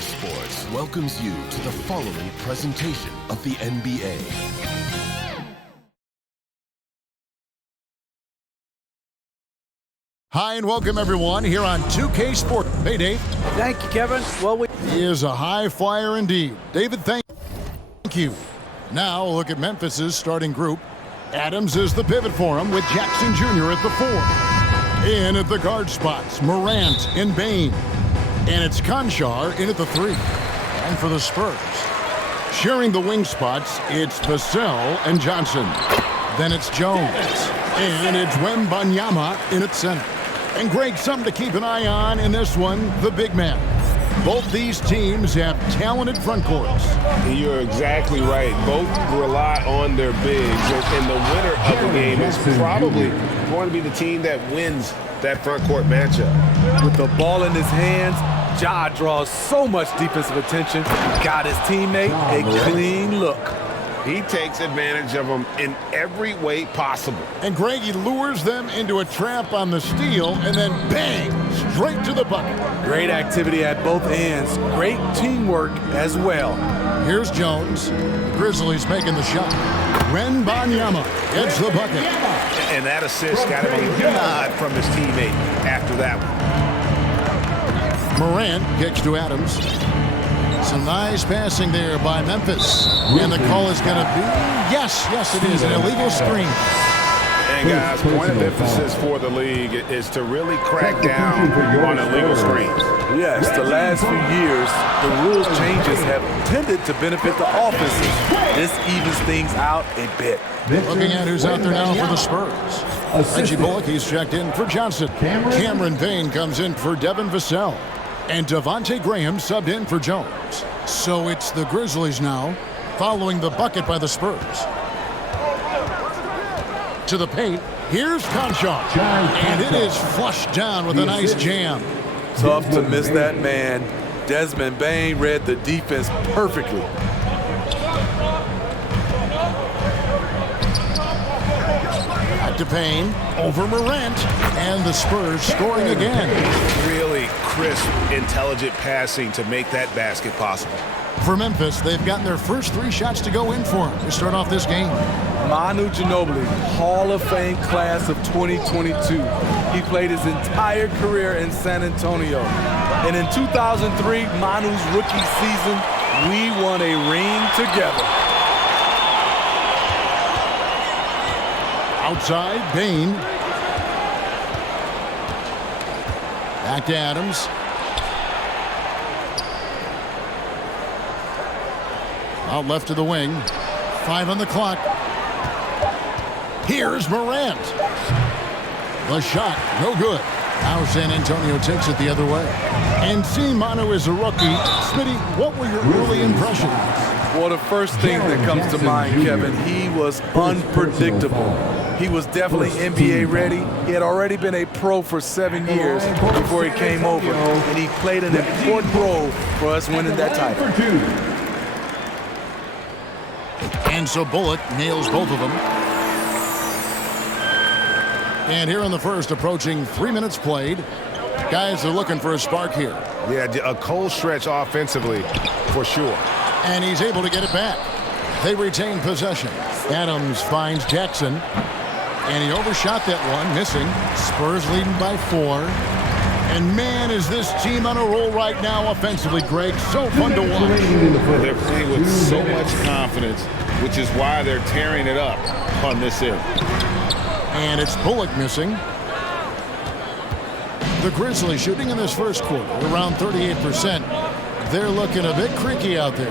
Sports welcomes you to the following presentation of the NBA. Hi and welcome everyone here on 2K Sports. Hey Dave. Thank you, Kevin. He is a high flyer indeed. David, thank you. Now look at Memphis's starting group. Adams is the pivot for him with Jackson Jr. at the 4. In at the guard spots, Morant and Bane. And it's Conchar in at the 3. And for the Spurs, sharing the wing spots, it's Vassell and Johnson. Then it's Jones. And it's Wembanyama in at center. And Greg, something to keep an eye on in this one, the big man. Both these teams have talented front courts. You're exactly right. Both rely on their bigs, and the winner of the game is probably going to be the team that wins that front court matchup. With the ball in his hands, Ja draws so much defensive attention. Got his teammate a clean look. He takes advantage of them in every way possible. And Greg, he lures them into a trap on the steal, and then bang, straight to the bucket. Great activity at both ends. Great teamwork as well. Here's Jones. The Grizzlies making the shot. Wembanyama gets the bucket. And that assist got him a nod from his teammate after that one. Morant kicks to Adams. Some nice passing there by Memphis. And the call is going to be, yes, it is, an illegal screen. And guys, point of emphasis for the league is to really crack down on illegal screens. Yes, the last few years, the rules changes have tended to benefit the offenses. This evens things out a bit. Looking at who's out there now for the Spurs. Reggie Bullock, he's checked in for Johnson. Cameron Payne comes in for Devin Vassell. And Devontae Graham subbed in for Jones. So it's the Grizzlies now, following the bucket by the Spurs. To the paint, here's Conchar. And it is flushed down with a nice jam. Tough to miss that man. Desmond Bane read the defense perfectly. Back to Payne, over Morant, and the Spurs scoring again. Really crisp, intelligent passing to make that basket possible. For Memphis, they've gotten their first 3 shots to go in for them to start off this game. Mahmood, Hall of Fame class of 2022. He played his entire career in San Antonio. And in 2003, Manu's rookie season, we won a ring together. Outside, Bane. Back to Adams. Out left to the wing. 5 on the clock. Here's Morant. The shot, no good. Now San Antonio takes it the other way. And seeing Manu is a rookie, Smitty, what were your early impressions? Well, the first thing that comes to mind, Kevin, he was unpredictable. He was definitely NBA ready. He had already been a pro for 7 years before he came over, and he played an important role for us winning that title. And so Bullock nails both of them. And here in the first, approaching 3 minutes played. Guys are looking for a spark here. Yeah, a cold stretch offensively, for sure. And he's able to get it back. They retain possession. Adams finds Jackson. And he overshot that one, missing. Spurs leading by 4. And man, is this team on a roll right now offensively, Greg. So fun to watch. They're playing with so much confidence, which is why they're tearing it up on this end. And it's Bullock missing. The Grizzlies shooting in this first quarter around 38%. They're looking a bit creaky out there.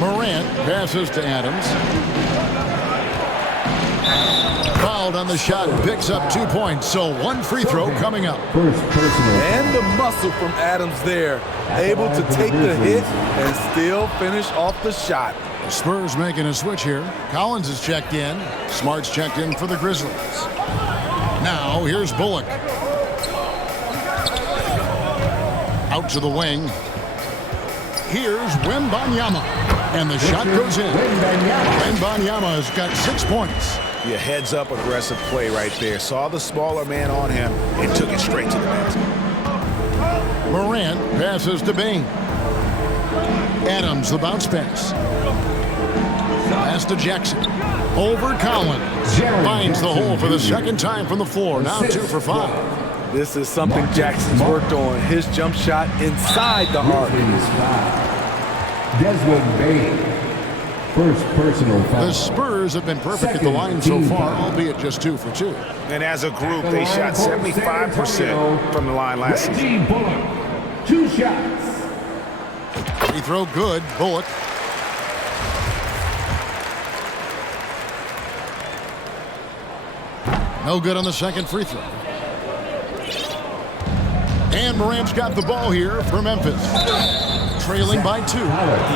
Morant passes to Adams. Fouled on the shot, picks up 2 points, so 1 free throw coming up. And the muscle from Adams there, able to take the hit and still finish off the shot. Spurs making a switch here. Collins is checked in. Smart's checked in for the Grizzlies. Now here's Bullock. Out to the wing. Here's Wembanyama. And the shot goes in. Wembanyama has got 6 points. Yeah, heads up aggressive play right there. Saw the smaller man on him and took it straight to the basket. Morant passes to Bain. Adams, the bounce pass. Pass to Jackson. Over Collins. Finds the hole for the second time from the floor. Now 2 for 5. This is something Jackson's worked on. His jump shot inside the arc. Desmond Bain. First personal foul. The Spurs have been perfect at the line so far, albeit just 2 for 2. And as a group, they shot 75% from the line last season. Bullock. 2 shots. Free throw good. Bullock. No good on the second free throw. And Morant's got the ball here for Memphis. Trailing by 2. You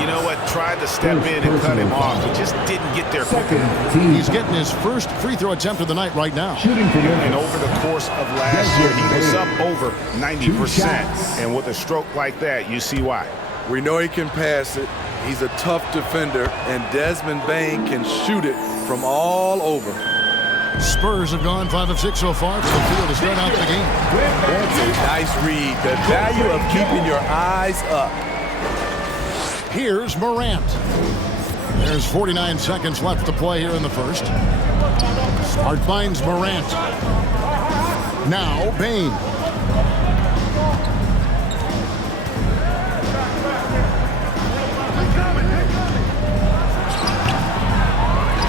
know what? Tried to step in and cut him off. He just didn't get there quick enough. He's getting his first free throw attempt of the night right now. And over the course of last year, he was up over 90%. And with a stroke like that, you see why. We know he can pass it. He's a tough defender, and Desmond Bain can shoot it from all over. Spurs have gone 5 of 6 so far from the field to start out the game. That's a nice read. The value of keeping your eyes up. Here's Morant. There's 49 seconds left to play here in the first. Smart finds Morant. Now Bain.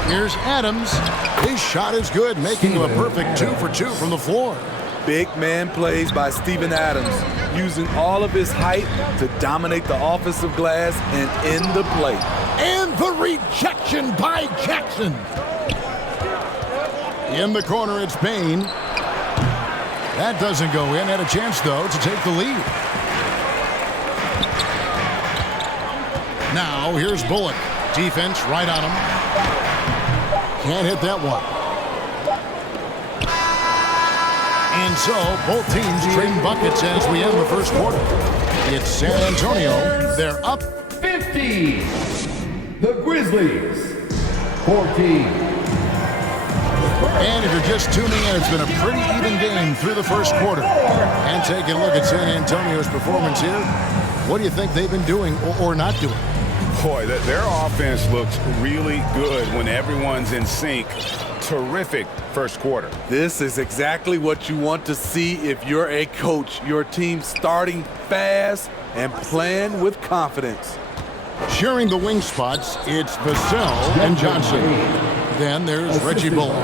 Here's Adams. His shot is good, making him a perfect 2 for 2 from the floor. Big man plays by Steven Adams, using all of his height to dominate the offensive glass and end the play. And the rejection by Jackson. In the corner, it's Bain. That doesn't go in. Had a chance, though, to take the lead. Now, here's Bullock. Defense right on him. Can't hit that one. And so, both teams trading buckets as we end the first quarter. It's San Antonio. They're up 50. The Grizzlies. 14. And if you're just tuning in, it's been a pretty even game through the first quarter. And taking a look at San Antonio's performance here, what do you think they've been doing or not doing? Boy, their offense looks really good when everyone's in sync. Terrific first quarter. This is exactly what you want to see if you're a coach. Your team starting fast and playing with confidence. Sharing the wing spots, it's Vassell and Johnson. Then there's Reggie Bullock.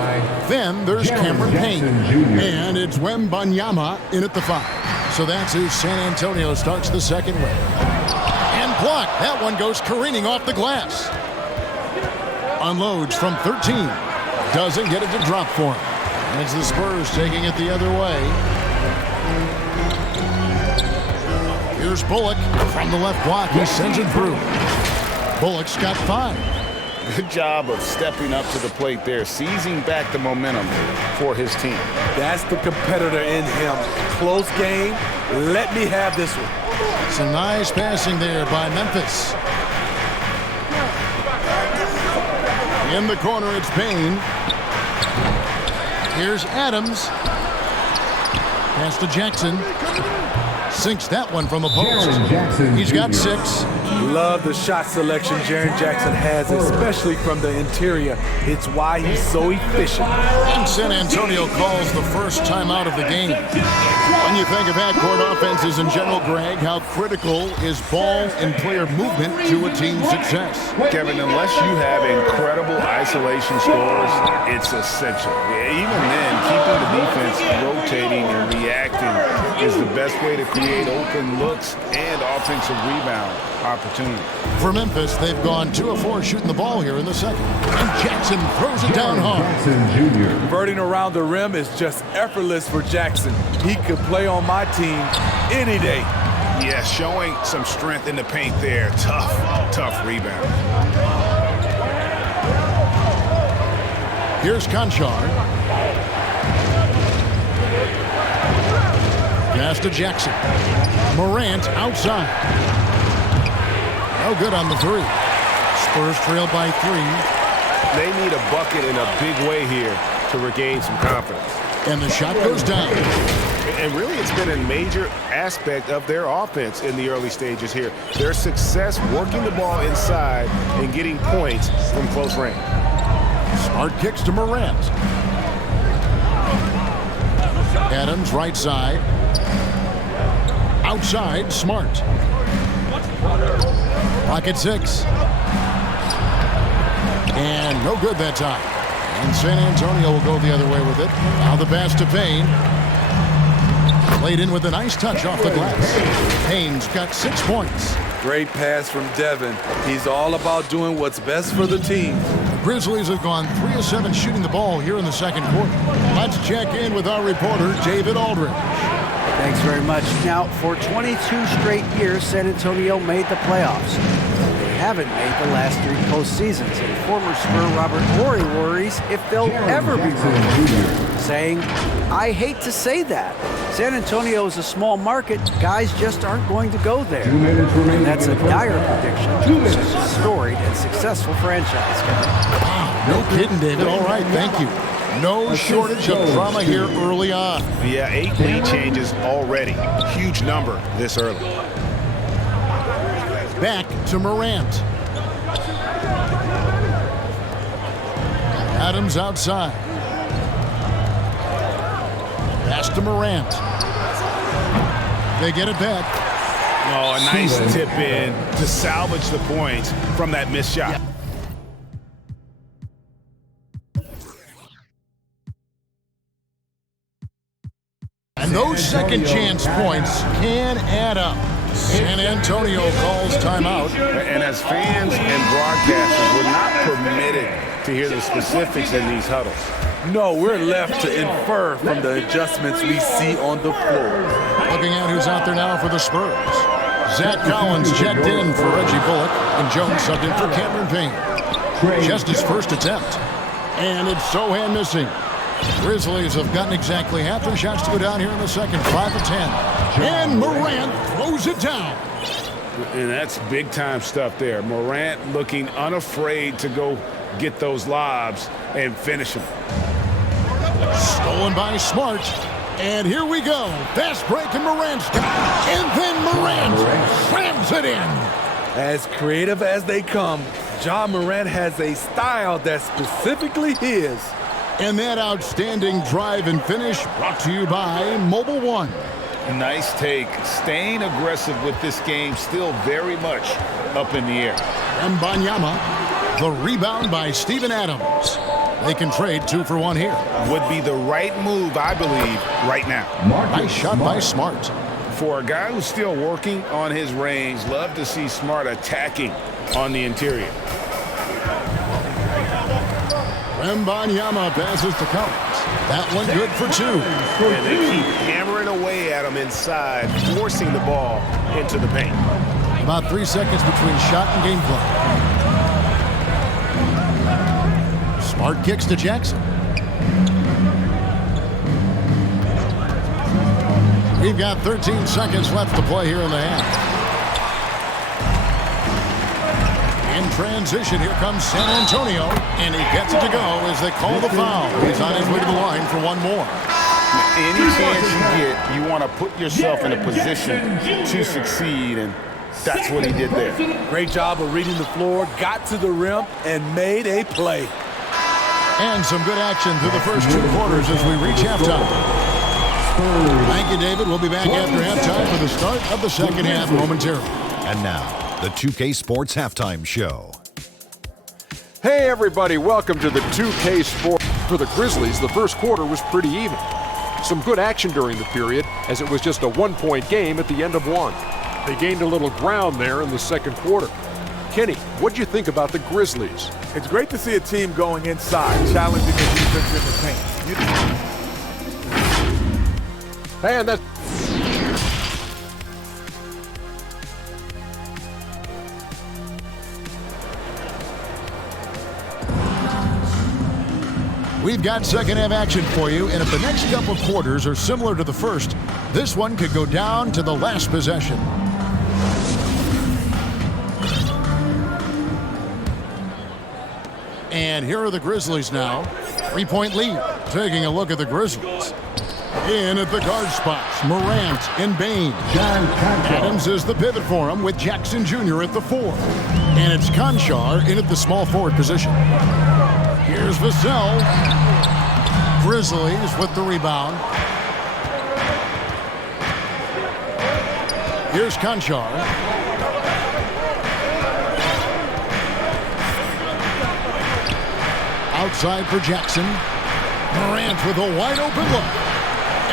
Then there's Cameron Payne. And it's Wembanyama in at the 5. So that's who San Antonio starts the second with. And blocked. That one goes careening off the glass. Unloads from 13. Doesn't get it to drop for him. And it's the Spurs taking it the other way. Here's Bullock from the left block. He sends it through. Bullock's got 5. Good job of stepping up to the plate there, seizing back the momentum for his team. That's the competitor in him. Close game. Let me have this one. Some nice passing there by Memphis. In the corner, it's Bain. Here's Adams. Pass to Jackson. Sinks that one from the post. He's got 6. Love the shot selection Jaren Jackson has, especially from the interior. It's why he's so efficient. And San Antonio calls the first timeout of the game. When you think of half-court offenses in general, Greg, how critical is ball and player movement to a team's success? Kevin, unless you have incredible isolation scores, it's essential. Even then, keeping the defense rotating and reacting is the best way to create open looks and offensive rebound opportunity. For Memphis, they've gone 2 of 4 shooting the ball here in the second. And Jackson throws it down hard. Converting around the rim is just effortless for Jackson. He could play on my team any day. Yeah, showing some strength in the paint there. Tough rebound. Here's Conchar. Pass to Jackson. Morant outside. No good on the 3. Spurs trail by 3. They need a bucket in a big way here to regain some confidence. And the shot goes down. And really, it's been a major aspect of their offense in the early stages here. Their success working the ball inside and getting points from close range. Smart kicks to Morant. Adams right side. Outside, Smart. Pocket 6. And no good that time. And San Antonio will go the other way with it. Now the pass to Payne. Played in with a nice touch off the glass. Payne's got 6 points. Great pass from Devin. He's all about doing what's best for the team. Grizzlies have gone 3 of 7 shooting the ball here in the second quarter. Let's check in with our reporter, David Aldridge. Thanks very much. Now, for 22 straight years, San Antonio made the playoffs. They haven't made the last 3 postseasons, and former Spur Robert Horry worries if they'll ever be relegated, saying, "I hate to say that. San Antonio is a small market. Guys just aren't going to go there." And that's a dire prediction to such a storied and successful franchise, Kevin. Wow, no kidding, David. All right, thank you. No shortage of drama here early on. Yeah, 8 lead changes already. Huge number this early. Back to Morant. Adams outside. Pass to Morant. They get it back. Oh, a nice tip in to salvage the points from that missed shot. And those second chance points can add up. San Antonio calls timeout. And as fans and broadcasters, we're not permitted to hear the specifics in these huddles. No, we're left to infer from the adjustments we see on the floor. Looking at who's out there now for the Spurs. Zach Collins checked in for Reggie Bullock, and Jones subbed in for Cameron Payne. Just his first attempt. And it's Sohan missing. Grizzlies have gotten exactly half their shots to go down here in the second, 5 of 10. And Morant throws it down. And that's big-time stuff there. Morant looking unafraid to go get those lobs and finish them. Stolen by Smart. And here we go. Fast break and Morant's got it. And then Morant slams it in. As creative as they come, Ja Morant has a style that's specifically his. And that outstanding drive and finish brought to you by Mobile One. Nice take. Staying aggressive with this game, still very much up in the air. And Banyama, the rebound by Steven Adams. They can trade 2 for 1 here. Would be the right move, I believe, right now. Nice shot by Smart. For a guy who's still working on his range, love to see Smart attacking on the interior. Banyama passes to Collins. That one good for 2. And they keep hammering away at him inside, forcing the ball into the paint. About 3 seconds between shot and game clock. Smart kicks to Jackson. We've got 13 seconds left to play here in the half. In transition, here comes San Antonio, and he gets it to go as they call the foul. He's on his way to the line for 1 more. Any chance you get, you want to put yourself in a position to succeed, and that's what he did there. Great job of reading the floor, got to the rim, and made a play. And some good action through the first 2 quarters as we reach halftime. Thank you, David. We'll be back after halftime for the start of the second half momentarily. And now, the 2K Sports Halftime Show. Hey everybody, welcome to the 2K Sports. For the Grizzlies, the first quarter was pretty even. Some good action during the period, as it was just a 1-point game at the end of 1. They gained a little ground there in the second quarter. Kenny, what'd you think about the Grizzlies? It's great to see a team going inside, challenging the defense in the paint. And that's... We've got second half action for you, and if the next couple quarters are similar to the first, this one could go down to the last possession. And here are the Grizzlies now. 3-point lead. Taking a look at the Grizzlies. In at the guard spots, Morant and Bain. Adams is the pivot for him with Jackson Jr. at the 4. And it's Conchar in at the small forward position. Here's Vassell. Grizzlies with the rebound. Here's Conchar. Outside for Jackson. Morant with a wide open look.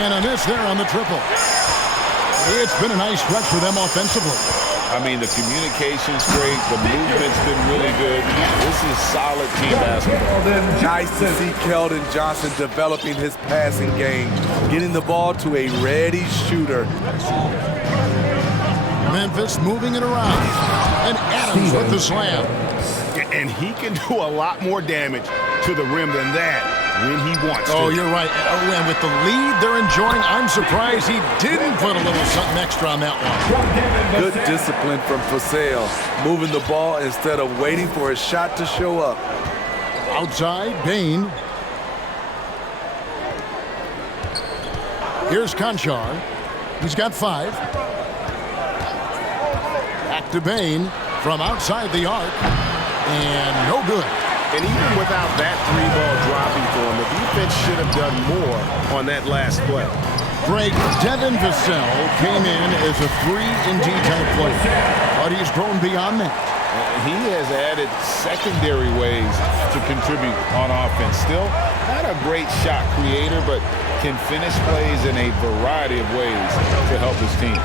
And a miss there on the triple. It's been a nice stretch for them offensively. I mean, the communication's great. The movement's been really good. This is solid team basketball. Nice to see Keldon Johnson developing his passing game, getting the ball to a ready shooter. Memphis moving it around. And Adams with the slam. And he can do a lot more damage to the rim than that when he wants to. Oh, you're right. And with the lead they're enjoying, I'm surprised he didn't put a little something extra on that one. Good discipline from Vassell, moving the ball instead of waiting for a shot to show up. Outside, Bain. Here's Conchar. He's got 5. Back to Bain from outside the arc. And no good. And even without that 3-ball dropping for him, the defense should have done more on that last play. Greg, Devin Vassell came in as a 3-and-D type player, but he's grown beyond that. He has added secondary ways to contribute on offense. Still not a great shot creator, but can finish plays in a variety of ways to help his team.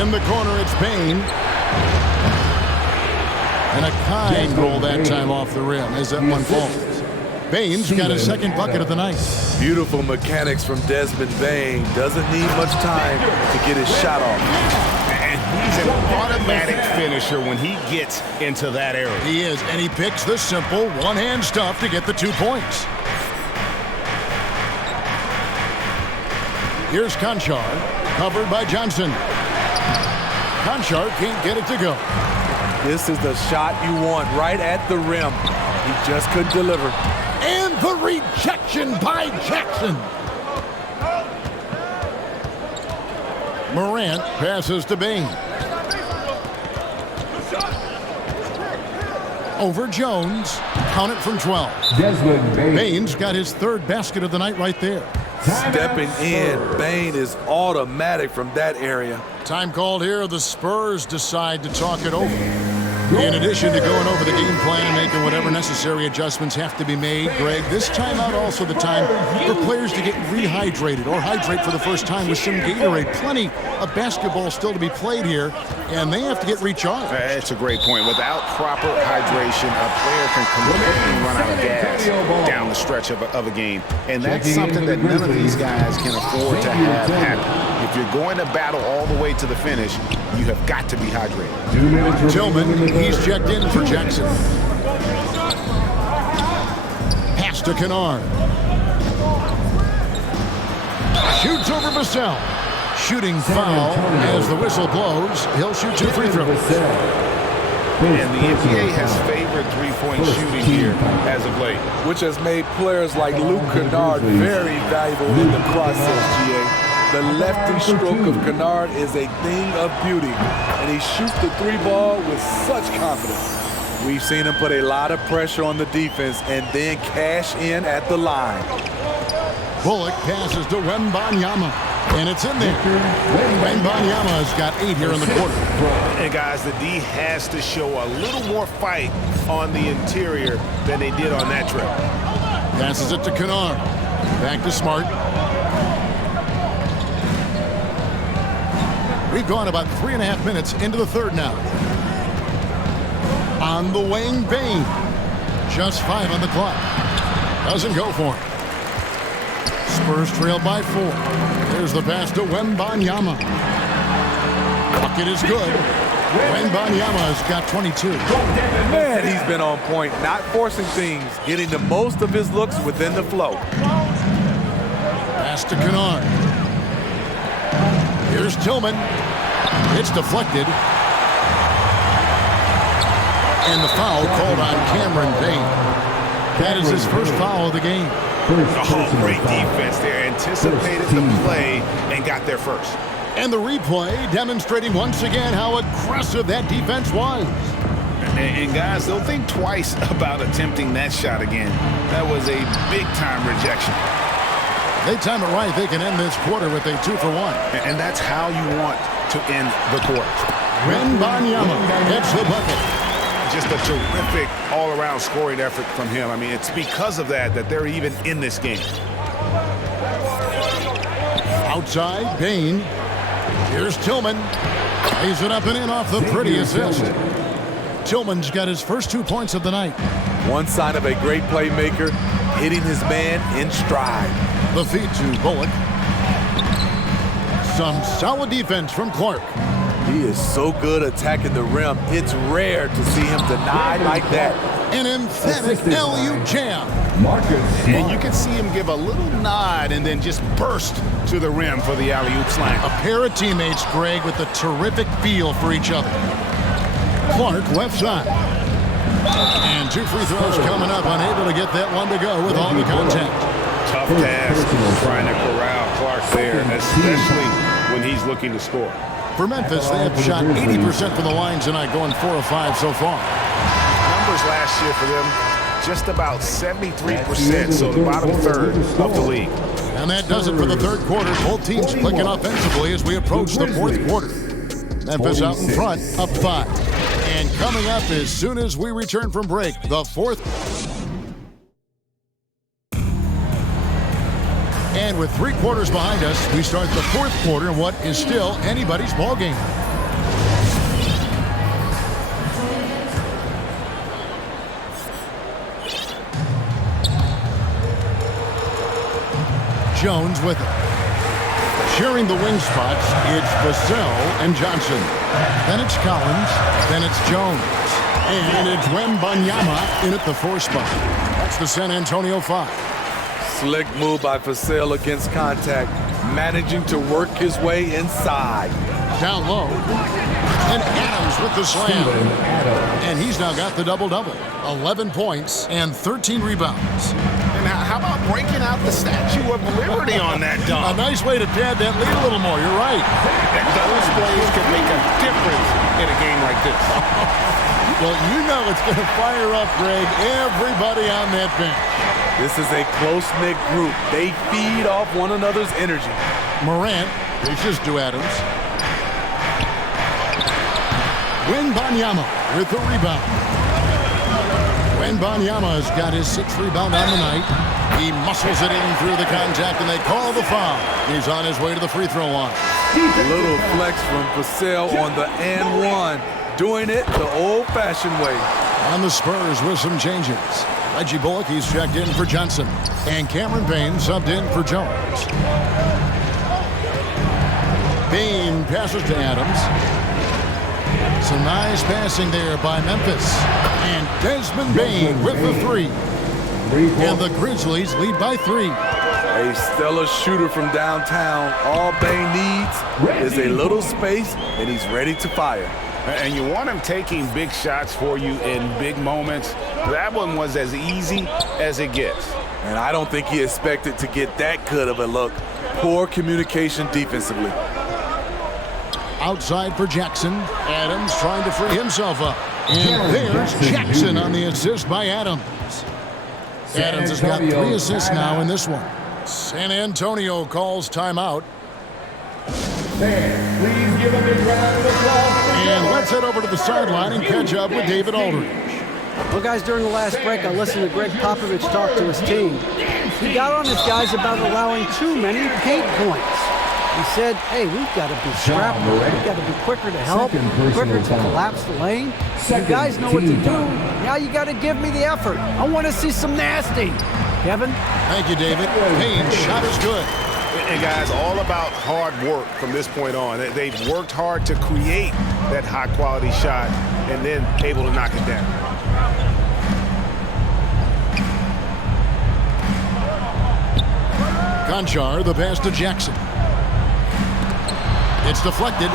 In the corner, it's Bain. And a kind goal that time off the rim as that one falls. Bain's got his second bucket of the night. Beautiful mechanics from Desmond Bain. Doesn't need much time to get his shot off. And he's an automatic finisher when he gets into that area. He is, and he picks the simple one-hand stuff to get the 2 points. Here's Conchar, covered by Johnson. Conchar can't get it to go. This is the shot you want right at the rim. He just couldn't deliver. And the rejection by Jackson. Morant passes to Bain. Over Jones. Count it from 12. Desmond Bain. Bain's got his 3rd basket of the night right there. Stepping in, Bain is automatic from that area. Time called here. The Spurs decide to talk it over. In addition to going over the game plan and making whatever necessary adjustments have to be made, Greg, this timeout also the time for players to get rehydrated or hydrate for the first time with some Gatorade. Plenty of basketball still to be played here, and they have to get recharged. That's a great point. Without proper hydration, a player can completely run out of gas down the stretch of a game. And that's something that none of these guys can afford to have happen. If you're going to battle all the way to the finish, you have got to be hydrated. Tillman, he's checked in for Jackson. Pass to Kennard. Shoots over Vassell. Shooting foul as the whistle blows. He'll shoot 2 free throws. And the NBA has favored 3-point shooting here as of late, which has made players like Luke Kennard very valuable in the process, GA. The lefty stroke of Kennard is a thing of beauty, and he shoots the 3-ball with such confidence. We've seen him put a lot of pressure on the defense and then cash in at the line. Bullock passes to Wembanyama, and it's in there. Wembanyama has got 8 here in the quarter. And guys, the D has to show a little more fight on the interior than they did on that trip. Passes it to Kennard. Back to Smart. We've gone about 3.5 minutes into the 3rd now. On the wing, Bain. Just 5 on the clock. Doesn't go for him. Spurs trail by 4. There's the pass to Wembanyama. Bucket is good. Wembanyama has got 22. Man, he's been on point, not forcing things, getting the most of his looks within the flow. Pass to Kennard. Here's Tillman. It's deflected. And the foul called on Cameron Bain. That is his first foul of the game. Oh, great defense there. Anticipated the play and got there first. And the replay demonstrating once again how aggressive that defense was. And guys, they'll think twice about attempting that shot again. That was a big-time rejection. They time it right, they can end this quarter with a 2-for-1. And that's how you want to end the quarter. Wembanyama gets the bucket. Just a terrific all-around scoring effort from him. I mean, it's because of that they're even in this game. Outside, Bain. Here's Tillman. Lays it up and in off the pretty assist. Tillman's got his first 2 points of the night. One sign of a great playmaker, hitting his man in stride. The feed to Bullock. Some solid defense from Clark. He is so good attacking the rim. It's rare to see him denied like that. An emphatic LU jam. And you can see him give a little nod and then just burst to the rim for the alley-oop slam. A pair of teammates, Greg, with a terrific feel for each other. Clark left side. And 2 free throws coming up, unable to get that one to go with all the contact. Tough task trying to corral Clark there, especially when he's looking to score. For Memphis, they have shot 80% from the line tonight, going 4 of 5 so far. Numbers last year for them, just about 73%, so the bottom third of the league. And that does it for the third quarter. Both teams clicking offensively as we approach the fourth quarter. Memphis out in front, up 5. And coming up as soon as we return from break, the fourth. And with 3 quarters behind us, we start the fourth quarter in what is still anybody's ball game. Jones with it. Sharing the wing spots, it's Vassell and Johnson. Then it's Collins. Then it's Jones. And it's Wembanyama in at the 4 spot. That's the San Antonio 5. Slick move by Vassell against contact, managing to work his way inside. Down low. And Adams with the slam. And he's now got the double-double. 11 points and 13 rebounds. And how about breaking out the Statue of Liberty on that dunk? A nice way to pad that lead a little more. You're right. And those plays can make a difference in a game like this. Well, you know it's going to fire up, Greg, everybody on that bench. This is a close-knit group. They feed off one another's energy. Morant dishes to Adams. Wembanyama with the rebound. Wembanyama's got his 6th rebound on the night. He muscles it in through the contact, and they call the foul. He's on his way to the free throw line. A little flex from Vassell on the and 1. Doing it the old-fashioned way. On the Spurs with some changes. Reggie Bullock, he's checked in for Johnson. And Cameron Payne subbed in for Jones. Payne passes to Adams. Some nice passing there by Memphis. And Desmond Bain with the 3. And the Grizzlies lead by 3. A stellar shooter from downtown. All Bain needs is a little space, and he's ready to fire. And you want him taking big shots for you in big moments. That one was as easy as it gets. And I don't think he expected to get that good of a look. Poor communication defensively. Outside for Jackson. Adams trying to free himself up. And there's Jackson on the assist by Adams. Adams has got 3 assists now in this one. San Antonio calls timeout. Please give a big round of applause. And let's head over to the sideline and catch up with David Aldridge. Well, guys, during the last break, I listened to Greg Popovich talk to his team. He got on his guys about allowing too many paint points. He said, hey, we've got to be scrappy. We've got to be quicker to help, quicker to collapse the lane. You guys know what to do. Now you got to give me the effort. I want to see some nasty. Kevin? Thank you, David. Payne's shot is good. And guys, all about hard work from this point on. They've worked hard to create that high-quality shot and then able to knock it down. Conchar, the pass to Jackson. It's deflected.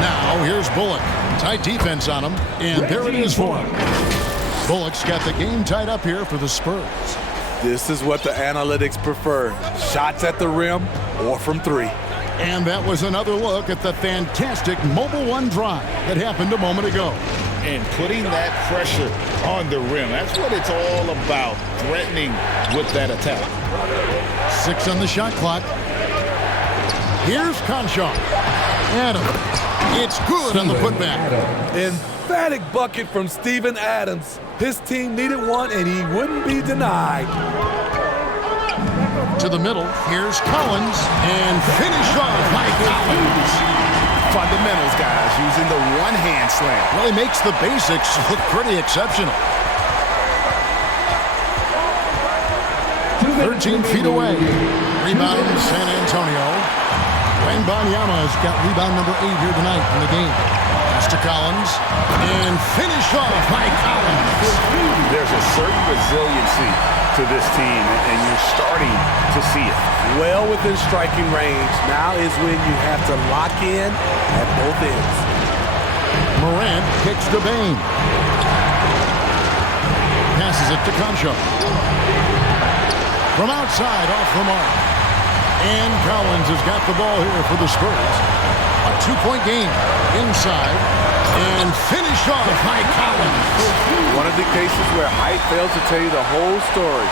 Now here's Bullock. Tight defense on him, and there it is for him. Bullock's got the game tied up here for the Spurs. This is what the analytics prefer. Shots at the rim or from three. And that was another look at the fantastic Mobile One drive that happened a moment ago. And putting that pressure on the rim. That's what it's all about, threatening with that attack. 6 on the shot clock. Here's Crenshaw. Adams. It's good on the putback. Emphatic bucket from Steven Adams. His team needed one, and he wouldn't be denied. To the middle. Here's Collins. And finished off by Collins. Fundamentals, guys, using the one-hand slam. Well, he makes the basics look pretty exceptional. 13 feet away. Rebound San Antonio. Wembanyama's got rebound number 8 here tonight in the game. Pass to Collins. And finish off by Collins. There's a certain resiliency to this team, and you're starting to see it. Well within striking range. Now is when you have to lock in at both ends. Morant kicks to Bain. Passes it to Crenshaw. From outside, off the mark. And Collins has got the ball here for the Spurs. A 2-point game inside. And finished off by Collins. One of the cases where height fails to tell you the whole story.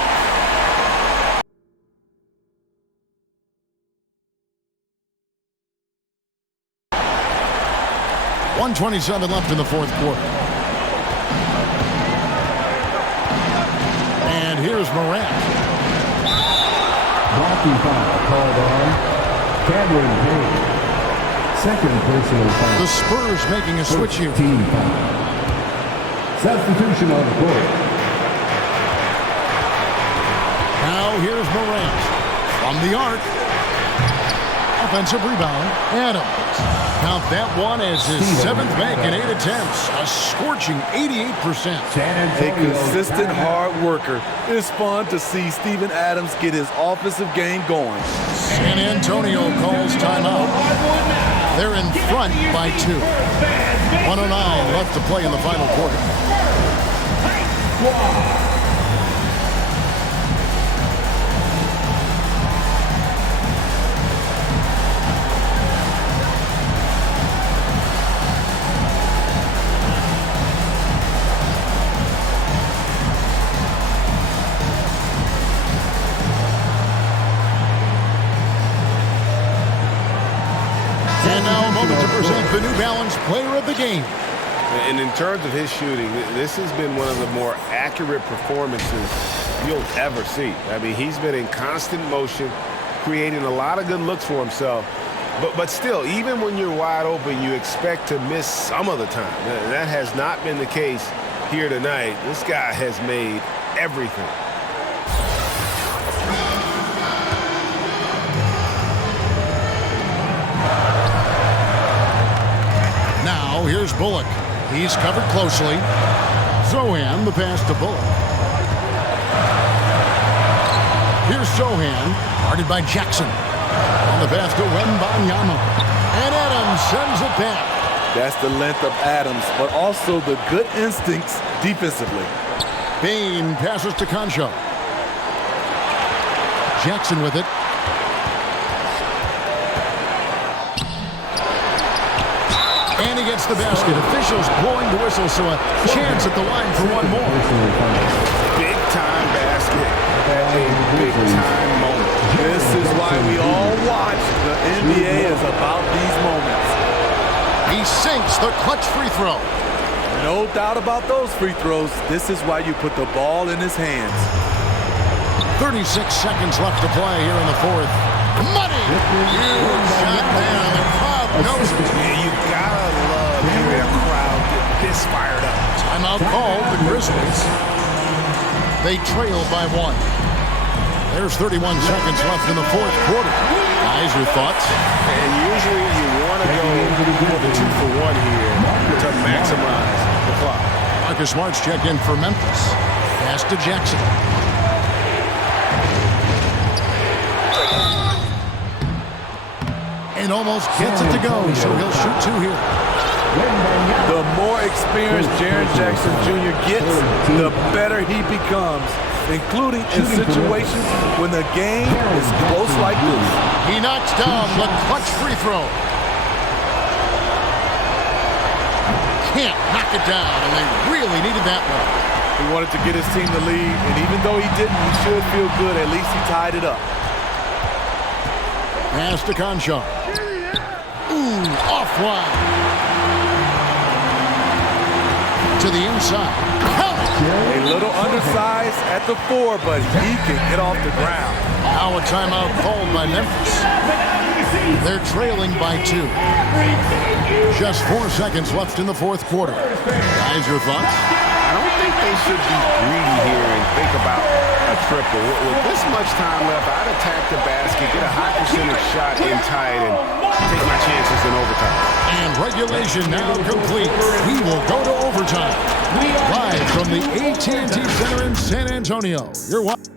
.127 left in the fourth quarter. And here's Morant. Blocking foul called on Cameron Payne. Second personal foul. The Spurs making a switch here. Team foul. Substitution on the court. Now here's Morant. From the arc. Offensive rebound. Adams. Count that one as his 7th make in 8 attempts. A scorching 88%. A consistent hard worker. It's fun to see Steven Adams get his offensive game going. San Antonio calls timeout. They're in front by 2. 1:09 left to play in the final quarter. And now a moment to present the New Balance Player of the Game. And in terms of his shooting, this has been one of the more accurate performances you'll ever see. I mean, he's been in constant motion, creating a lot of good looks for himself. But still, even when you're wide open, you expect to miss some of the time. That has not been the case here tonight. This guy has made everything. Now here's Bullock. He's covered closely. Zohan, the pass to Bullock. Here's Zohan, guarded by Jackson. On the pass to Wembanyama. And Adams sends it back. That's the length of Adams, but also the good instincts defensively. Bain passes to Crenshaw. Jackson with it. And he gets the basket. Officials blowing the whistle, so a chance at the line for one more. Big time basket. A big time moment. This is why we all watch. The NBA is about these moments. He sinks the clutch free throw. No doubt about those free throws. This is why you put the ball in his hands. 36 seconds left to play here in the fourth. Money! Huge shot there. The crowd knows it. Yeah, you gotta love hearing a crowd get this fired up. Timeout called the Grizzlies. They trail by 1. There's 31 seconds left in the fourth quarter. Guys, your thoughts? And usually you want to go for the 2-for-1 here to maximize the clock. Marcus Smart's checked in for Memphis. Pass to Jackson. And almost gets it to go, so he'll shoot 2 here. The more experienced Jaren Jackson Jr. gets, the better he becomes, including in situations when the game is close like this. He knocks down the clutch free throw. Can't knock it down, and they really needed that one. He wanted to get his team the lead, and even though he didn't, he should feel good. At least he tied it up. Pass to Concho. Ooh, offline. To the inside. A little undersized at the 4, but he can get off the ground. Now a timeout called by Memphis. They're trailing by 2. Just 4 seconds left in the fourth quarter. Guys, your thoughts? I don't think they should be greedy here and think about a triple. With this much time left, I'd attack the basket, get a high percentage shot in tight, and take my chances in overtime. And regulation now complete. We will go to overtime. Live from the AT&T Center in San Antonio. You're watching.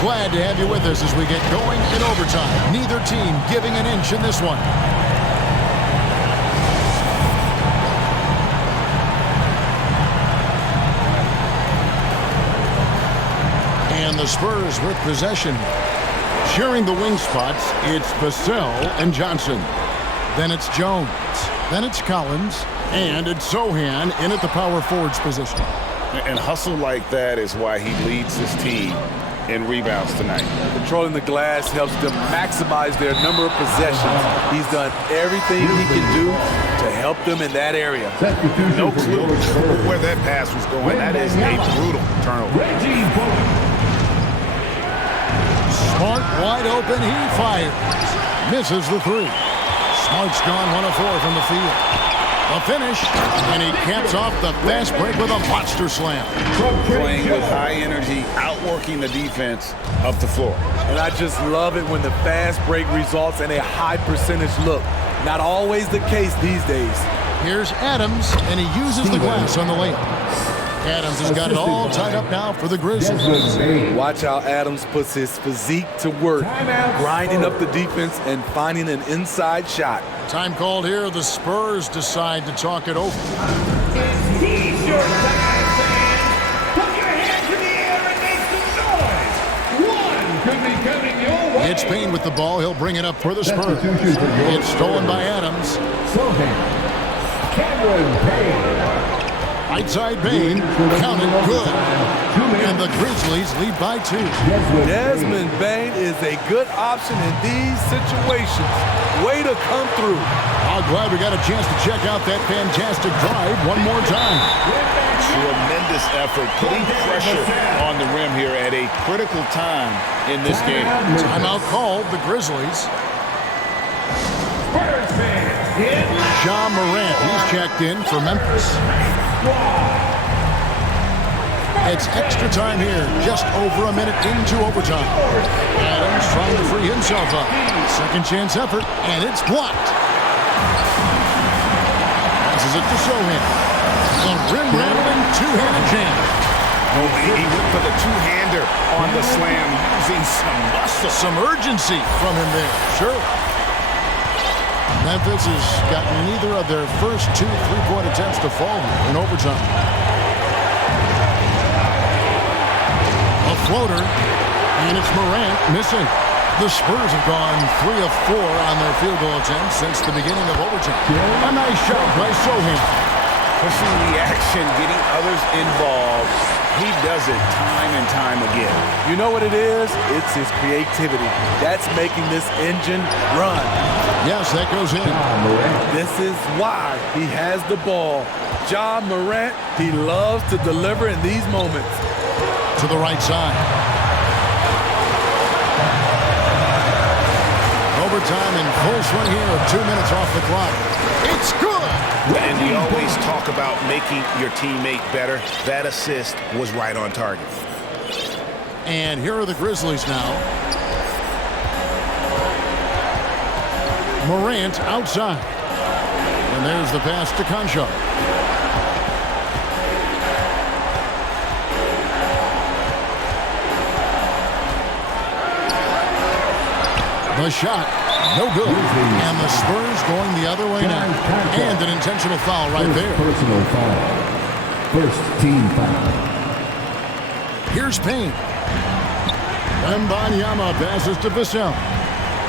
Glad to have you with us as we get going in overtime. Neither team giving an inch in this one. And the Spurs with possession. Sharing the wing spots, it's Vassell and Johnson. Then it's Jones. Then it's Collins. And it's Sohan in at the power forwards position. And hustle like that is why he leads his team in rebounds tonight. Controlling the glass helps them maximize their number of possessions. He's done everything he can do to help them in that area. No clue where that pass was going. That is a brutal turnover. Smart wide open, he fires. Misses the 3. Smart's gone 1 of 4 from the field. A finish, and he caps off the fast break with a monster slam. Playing with high energy, outworking the defense up the floor. And I just love it when the fast break results in a high percentage look. Not always the case these days. Here's Adams, and he uses the glass on the layup. Adams has got it all tied up now for the Grizzlies. Watch how Adams puts his physique to work, grinding up the defense and finding an inside shot. Time called here. The Spurs decide to talk it over. It's your time, fans. Put your hands in the air and make some noise. One could be coming your way. It's Payne with the ball. He'll bring it up for the Spurs. It's stolen by Adams. Cameron Payne. Right side Payne, counted good. And the Grizzlies lead by 2. Desmond Bane is a good option in these situations. Way to come through. I'm glad we got a chance to check out that fantastic drive one more time. Tremendous effort, putting pressure on the rim here at a critical time in this game. Timeout called, the Grizzlies. Ja Morant, he's checked in for Memphis. It's extra time here, just over a minute into overtime. Adams trying to free himself up. Second chance effort, and it's blocked. Passes it to Sohan. A rim-rattling two-handed jam. Oh, he went for the two-hander on the slam, using some muscle. Some urgency from him there, sure. Memphis has gotten neither of their first 2 3-point attempts to fall in overtime. A floater, and it's Morant missing. The Spurs have gone 3 of 4 on their field goal attempts since the beginning of overtime. A nice shot by Sohan. Pushing the action, getting others involved. He does it time and time again. You know what it is? It's his creativity. That's making this engine run. Yes, that goes in. This is why he has the ball. Ja Morant, he loves to deliver in these moments. To the right side. Overtime in full swing here with 2 minutes off the clock. It's good! And we always talk about making your teammate better. That assist was right on target. And here are the Grizzlies now. Morant outside. And there's the pass to Concho. The shot. No good. And the Spurs going the other way now. And an intentional foul right there. Personal foul. First team foul. Here's Payne. Mamba passes to Vassell.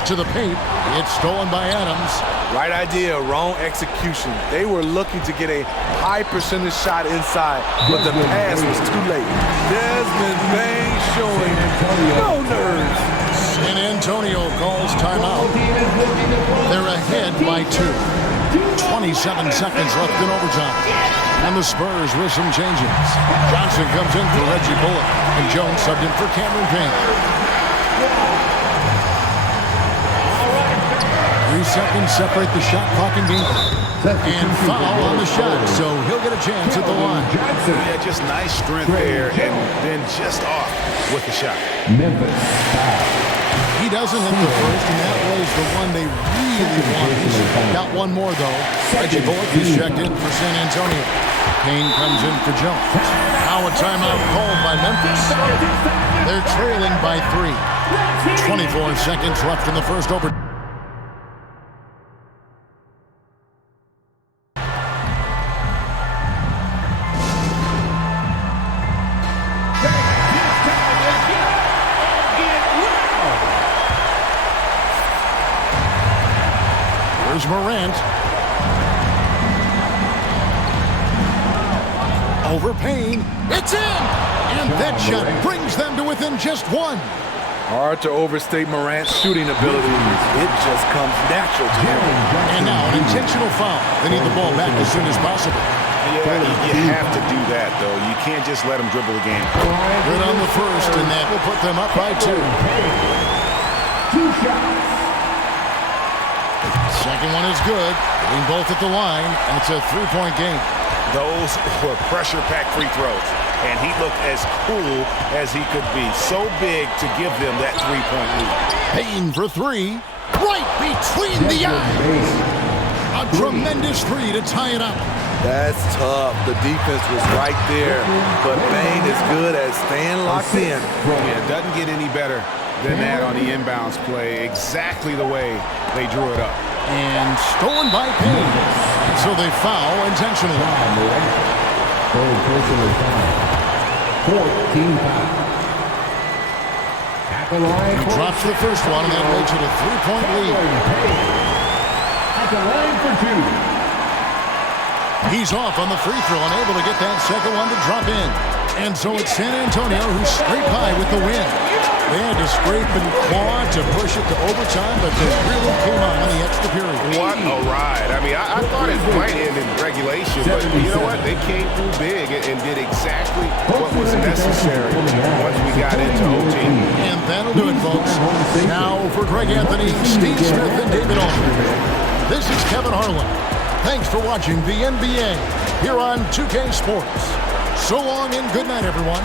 To the paint. It's stolen by Adams. Right idea, wrong execution. They were looking to get a high percentage shot inside, but the pass was too late. Desmond Bain showing no nerves. San Antonio calls timeout. They're ahead by 2. 27 seconds left in overtime. And the Spurs with some changes. Johnson comes in for Reggie Bullock. And Jones subbed in for Cameron Payne. 3 seconds separate the shot clock and game. And foul on the shot, so he'll get a chance at the line. Yeah, just nice strength there, and then just off with the shot. Memphis. He doesn't hit the first, and that was the one they really wanted. Got one more, though. Reggie Bullock is checked in for San Antonio. Payne comes in for Jones. Now a timeout called by Memphis. They're trailing by 3. 24 seconds left in the first overtime. Here's Morant. Over Payne. It's in! And that shot brings them to within just 1. Hard to overstate Morant's shooting abilities. It just comes natural to him. And now an intentional foul. They need the ball back as soon as possible. Yeah, you have to do that, though. You can't just let them dribble the game. Good on the first, and that will put them up by 2. 2 shots. Second one is good. Hitting both at the line, and it's a 3-point game. Those were pressure-packed free throws, and he looked as cool as he could be. So big to give them that 3-point lead. Payne for 3. Right between the eyes. A tremendous 3 to tie it up. That's tough. The defense was right there, but Bain is good at staying locked in. Yeah, it doesn't get any better than that on the inbounds play. Exactly the way they drew it up. And stolen by Payne. So they foul intentionally. Personal foul. 14 foul. At the line. He drops the first one, and that makes it a 3-point lead. At the line for 2. He's off on the free throw, unable to get that second one to drop in. And so it's San Antonio who scrape by with the win. They had to scrape and claw to push it to overtime, but they really came on in the extra period. What a ride. I mean, I thought it might end in regulation, but you know what? They came through big and did exactly what was necessary once we got into OT. And that'll do it, folks. Now for Greg Anthony, Steve Smith, and David Aldridge. This is Kevin Harlan. Thanks for watching the NBA here on 2K Sports. So long and good night, everyone.